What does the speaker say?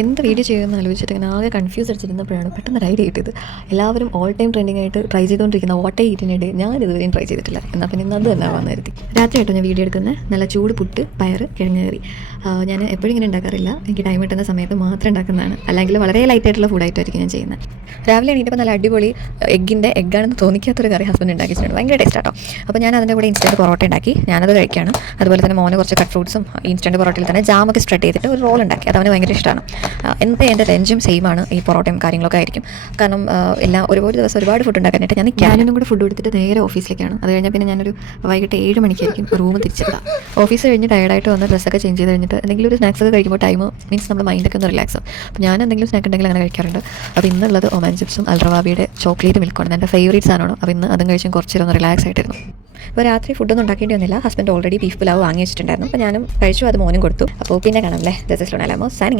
എന്ത് വീഡിയോ ചെയ്യുമെന്ന് ആലോചിച്ചിട്ട് ഇങ്ങനെ ആകെ കൺഫ്യൂസ് അടിച്ചിരുന്നപ്പോഴാണ് പെട്ടെന്ന് ഒരു ഐഡിയ കിട്ടിയത്. എല്ലാവരും ഓൾ ടൈം ട്രെൻഡിങ് ആയിട്ട് ട്രൈ ചെയ്തുകൊണ്ടിരിക്കുന്ന വാട്ടേ ഈറ്റിനിടെ ഞാൻ ഇതുവരെയും ട്രൈ ചെയ്തിട്ടില്ല. എന്നാൽ പിന്നെ ഇന്ന് അത് തന്നെ ആവാമെന്ന് കരുതി. രാത്രിയായിട്ടോ ഞാൻ വീഡിയോ എടുക്കുന്നത്. നല്ല ചൂട് പുട്ട്, പയർ, കിഴങ്ങ് കറി. ഞാൻ എപ്പോഴും ഇങ്ങനെ ഉണ്ടാക്കാറില്ല. എനിക്ക് ടൈം കിട്ടുന്ന സമയത്ത് മാത്രം ഉണ്ടാക്കുന്നതാണ്. അല്ലെങ്കിൽ വളരെ ലൈറ്റായിട്ടുള്ള ഫുഡായിട്ടായിരിക്കും ഞാൻ ചെയ്യുന്നത്. രാവിലെ എണീറ്റപ്പോൾ നല്ല അടിപൊളി എഗ്ഗാണെന്ന് തോന്നിക്കാത്തൊരു കറി ഹസ്ബൻഡ് ഉണ്ടാക്കിയിട്ടുണ്ട്. ഭയങ്കര ടേസ്റ്റ് ആട്ടോ. അപ്പോൾ ഞാൻ അതിൻ്റെ കൂടെ ഇൻസ്റ്റൻറ്റ് പൊറോട്ട ഉണ്ടാക്കി. ഞാനത് കഴിക്കുകയാണ്. അതുപോലെ തന്നെ മോന് കുറച്ച് കട്ട് ഫ്രൂട്ട്സും ഇൻസ്റ്റൻറ്റ് പൊറോട്ടയിൽ തന്നെ ജാമൊക്കെ സ്പ്രെഡ് ചെയ്തിട്ട് ഒരു റോൾ ഉണ്ടാക്കി. അത് അവന് ഭയങ്കര ഇഷ്ടമാണ്. എൻ്റെ ലഞ്ചും സെയിമാണ്. ഈ പൊറോട്ടയും കാര്യങ്ങളൊക്കെ ആയിരിക്കും. കാരണം എല്ലാം ഒരു ദിവസം ഒരുപാട് ഫുഡ് ഉണ്ടാക്കാനായിട്ട് ഞാനും കൂടെ ഫുഡ് കൊടുത്തിട്ട് നേരെ ഓഫീസിലേക്കാണ്. അത് കഴിഞ്ഞാൽ പിന്നെ ഞാനൊരു വൈകിട്ട് 7 മണിക്കായിരിക്കും റൂം തിരിച്ചെത്താം. ഓഫീസ് കഴിഞ്ഞ് ടയർഡായിട്ട് വന്ന് ഡ്രസ്സൊക്കെ ചേഞ്ച് ചെയ്ത് കഴിഞ്ഞിട്ട് എന്തെങ്കിലും ഒരു സ്നാക്സ് ഒക്കെ കഴിക്കുമ്പോൾ ടൈം മീൻസ് നമ്മുടെ മൈൻഡൊക്കെ ഒന്ന് റിലാക്സ് ആവും. അപ്പോൾ ഞാൻ എന്തെങ്കിലും സ്നാക്ക് ഉണ്ടെങ്കിൽ അങ്ങനെ കഴിക്കാറുണ്ട്. അപ്പോൾ ഇന്നുള്ളത് ഒമാൻ ചിപ്സും അൽറവാബിയുടെ ചോക്ലേറ്റ് മിൽക്കാണ്. എൻ്റെ ഫേവറേറ്റ് സാധനമാണ്. അപ്പോൾ ഇന്ന് അതും കഴിച്ചും കുറച്ചൊന്ന് റിലാക്സ് ആയിട്ടിരുന്നു. അപ്പോൾ രാത്രി ഫുഡൊന്നും ഉണ്ടാക്കേണ്ടി വന്നില്ല. ഹസ്ബൻഡ് ഓൾറെഡി ബീഫ് പുലാവ് വാങ്ങി വെച്ചിട്ടുണ്ടായിരുന്നു. അപ്പോൾ ഞാനും കഴിച്ചു, അത് മോനും കൊടുത്തു. അപ്പോൾ പിന്നെ കാണാം അല്ലേ. This is Lona Lamos signing out.